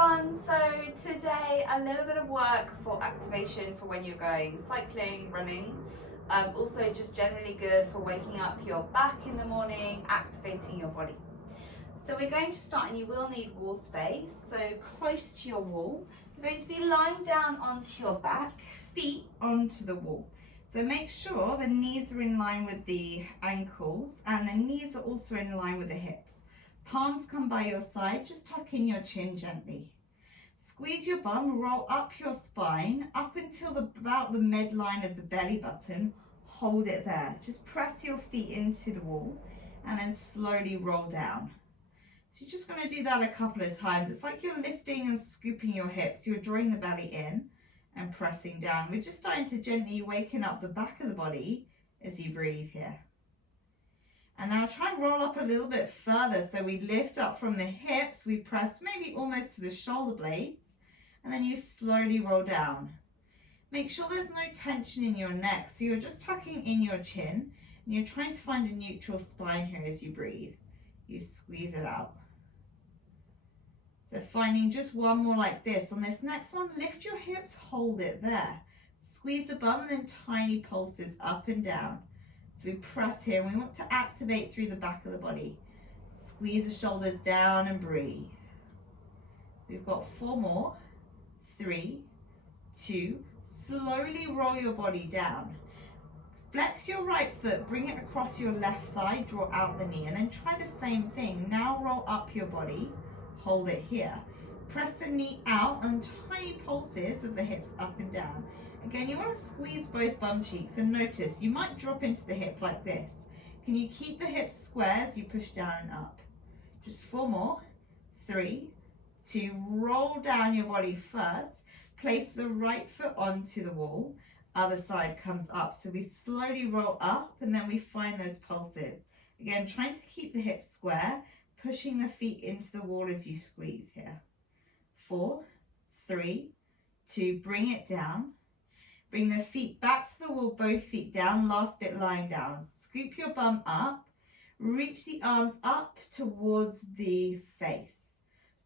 everyone, so today a little bit of work for activation for when you're going cycling, running, also just generally good for waking up your back in the morning, activating your body. So we're going to start, and you will need wall space, so close to your wall. You're going to be lying down onto your back, feet onto the wall. So make sure the knees are in line with the ankles and the knees are also in line with the hips. Palms come by your side, just tuck in your chin gently. Squeeze your bum, roll up your spine, up until about the midline of the belly button. Hold it there. Just press your feet into the wall and then slowly roll down. So you're just going to do that a couple of times. It's like you're lifting and scooping your hips. You're drawing the belly in and pressing down. We're just starting to gently waken up the back of the body as you breathe here. And now try and roll up a little bit further. So we lift up from the hips, we press maybe almost to the shoulder blades, and then you slowly roll down. Make sure there's no tension in your neck. So you're just tucking in your chin, and you're trying to find a neutral spine here as you breathe. You squeeze it out. So finding just one more like this. On this next one, lift your hips, hold it there. Squeeze the bum and then tiny pulses up and down. So we press here, and we want to activate through the back of the body. Squeeze the shoulders down and breathe. We've got 4 more. 3, 2, slowly roll your body down. Flex your right foot, bring it across your left thigh, draw out the knee, and then try the same thing. Now roll up your body, hold it here. Press the knee out and tiny pulses of the hips up and down. Again, you want to squeeze both bum cheeks, and notice you might drop into the hip like this. Can you keep the hips square as you push down and up? Just 4 more. 3, 2, roll down your body first. Place the right foot onto the wall. Other side comes up. So we slowly roll up and then we find those pulses. Again, trying to keep the hips square, pushing the feet into the wall as you squeeze here. 4, 3, 2, bring it down. Bring the feet back to the wall, both feet down, last bit lying down. Scoop your bum up, reach the arms up towards the face.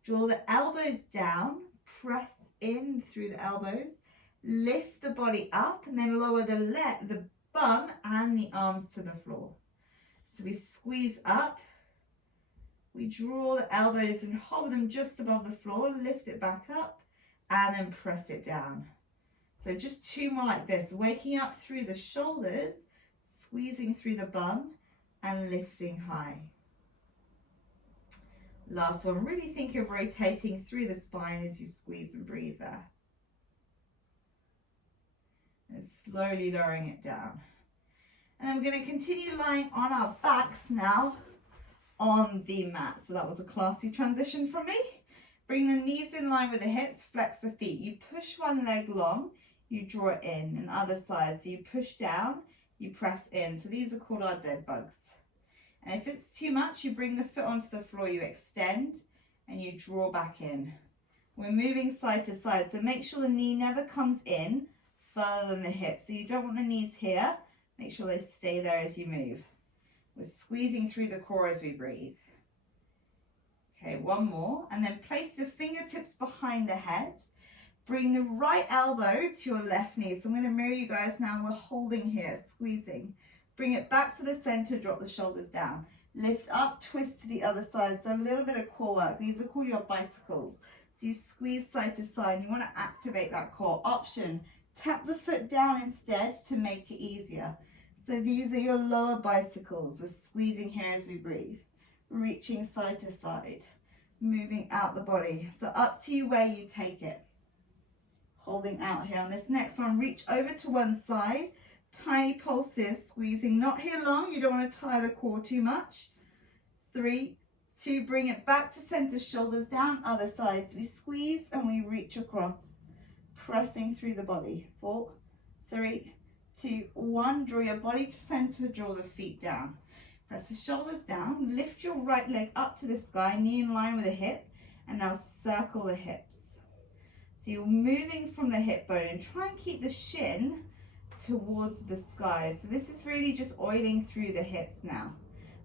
Draw the elbows down, press in through the elbows, lift the body up, and then lower the bum and the arms to the floor. So we squeeze up, we draw the elbows and hover them just above the floor, lift it back up, and then press it down. So just 2 more like this, waking up through the shoulders, squeezing through the bum and lifting high. Last one, really think of rotating through the spine as you squeeze and breathe there. And slowly lowering it down. And then we're going to continue lying on our backs now on the mat. So that was a classy transition from me. Bring the knees in line with the hips, flex the feet. You push one leg long, you draw it in, and other side. So you push down, you press in. So these are called our dead bugs. And if it's too much, you bring the foot onto the floor, you extend, and you draw back in. We're moving side to side, so make sure the knee never comes in further than the hip. So you don't want the knees here. Make sure they stay there as you move. We're squeezing through the core as we breathe. Okay, 1 more, and then place the fingertips behind the head. Bring the right elbow to your left knee. So I'm going to mirror you guys now. We're holding here, squeezing. Bring it back to the center, drop the shoulders down. Lift up, twist to the other side. So a little bit of core work. These are called your bicycles. So you squeeze side to side. You want to activate that core. Option, tap the foot down instead to make it easier. So these are your lower bicycles. We're squeezing here as we breathe. Reaching side to side. Moving out the body. So up to you where you take it. Holding out here. On this next one, reach over to one side. Tiny pulses, squeezing, not here long. You don't want to tie the core too much. 3, 2, bring it back to center, shoulders down, other sides. We squeeze and we reach across, pressing through the body. 4, 3, 2, 1. Draw your body to center, draw the feet down. Press the shoulders down, lift your right leg up to the sky, knee in line with the hip, and now circle the hips. So you're moving from the hip bone and try and keep the shin towards the sky. So this is really just oiling through the hips now.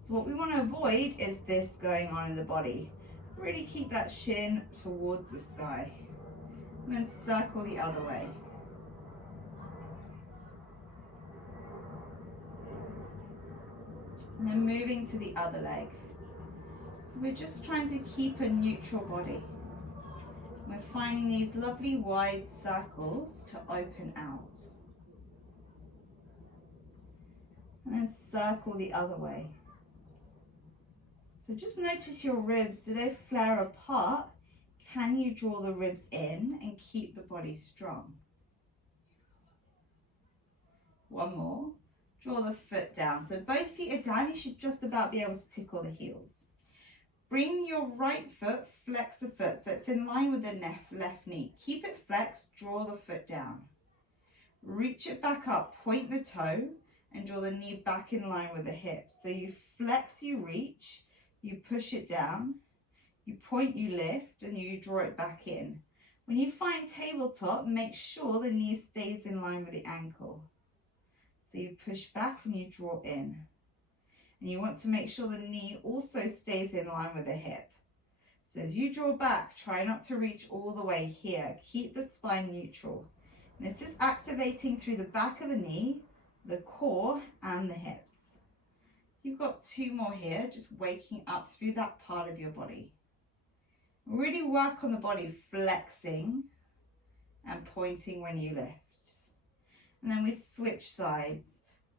So what we want to avoid is this going on in the body. Really keep that shin towards the sky. And then circle the other way. And then moving to the other leg. So we're just trying to keep a neutral body. We're finding these lovely wide circles to open out. And then circle the other way. So just notice your ribs. Do they flare apart? Can you draw the ribs in and keep the body strong? One more. Draw the foot down. So both feet are down. You should just about be able to tickle the heels. Bring your right foot, flex the foot so it's in line with the left knee. Keep it flexed, draw the foot down. Reach it back up, point the toe and draw the knee back in line with the hip. So you flex, you reach, you push it down, you point, you lift and you draw it back in. When you find tabletop, make sure the knee stays in line with the ankle. So you push back and you draw in. And you want to make sure the knee also stays in line with the hip. So as you draw back, try not to reach all the way here. Keep the spine neutral. And this is activating through the back of the knee, the core and the hips. You've got two more here, just waking up through that part of your body. Really work on the body flexing and pointing when you lift. And then we switch sides.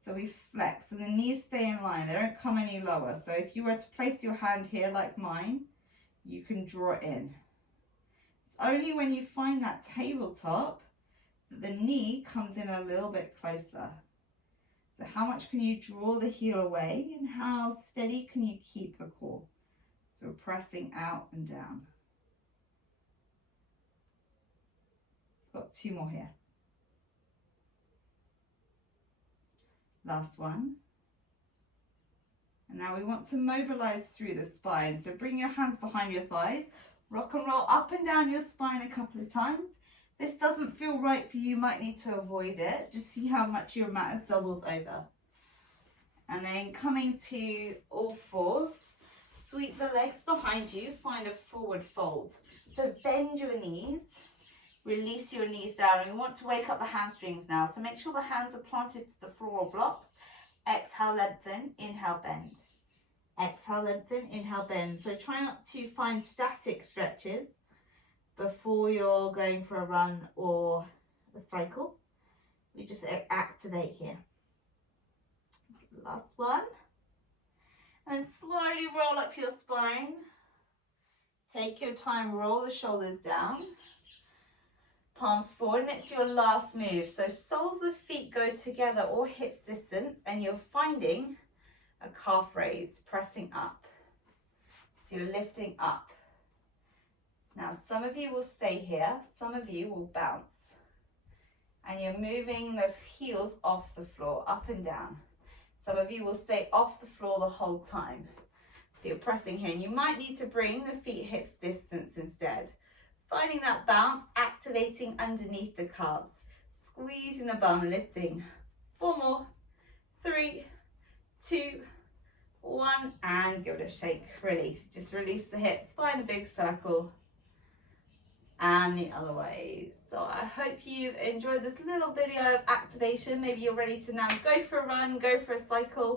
So we flex and the knees stay in line. They don't come any lower. So if you were to place your hand here like mine, you can draw it in. It's only when you find that tabletop that the knee comes in a little bit closer. So how much can you draw the heel away and how steady can you keep the core? So pressing out and down. Got two more here. Last one. And now we want to mobilize through the spine. So bring your hands behind your thighs, rock and roll up and down your spine a couple of times. If this doesn't feel right for you, you might need to avoid it. Just see how much your mat is doubled over. And then coming to all fours, sweep the legs behind you, find a forward fold. So bend your knees. Release your knees down. We want to wake up the hamstrings now. So make sure the hands are planted to the floor or blocks. Exhale, lengthen. Inhale, bend. Exhale, lengthen. Inhale, bend. So try not to find static stretches before you're going for a run or a cycle. We just activate here. Last one. And slowly roll up your spine. Take your time, roll the shoulders down. Palms forward, and it's your last move. So soles of feet go together or hips distance, and you're finding a calf raise, pressing up. So you're lifting up. Now some of you will stay here, some of you will bounce. And you're moving the heels off the floor, up and down. Some of you will stay off the floor the whole time. So you're pressing here, and you might need to bring the feet hips distance instead. Finding that bounce, activating underneath the calves. Squeezing the bum, lifting. 4 more. 3, 2, 1. And give it a shake. Release. Just release the hips. Find a big circle. And the other way. So I hope you've enjoyed this little video of activation. Maybe you're ready to now go for a run, go for a cycle,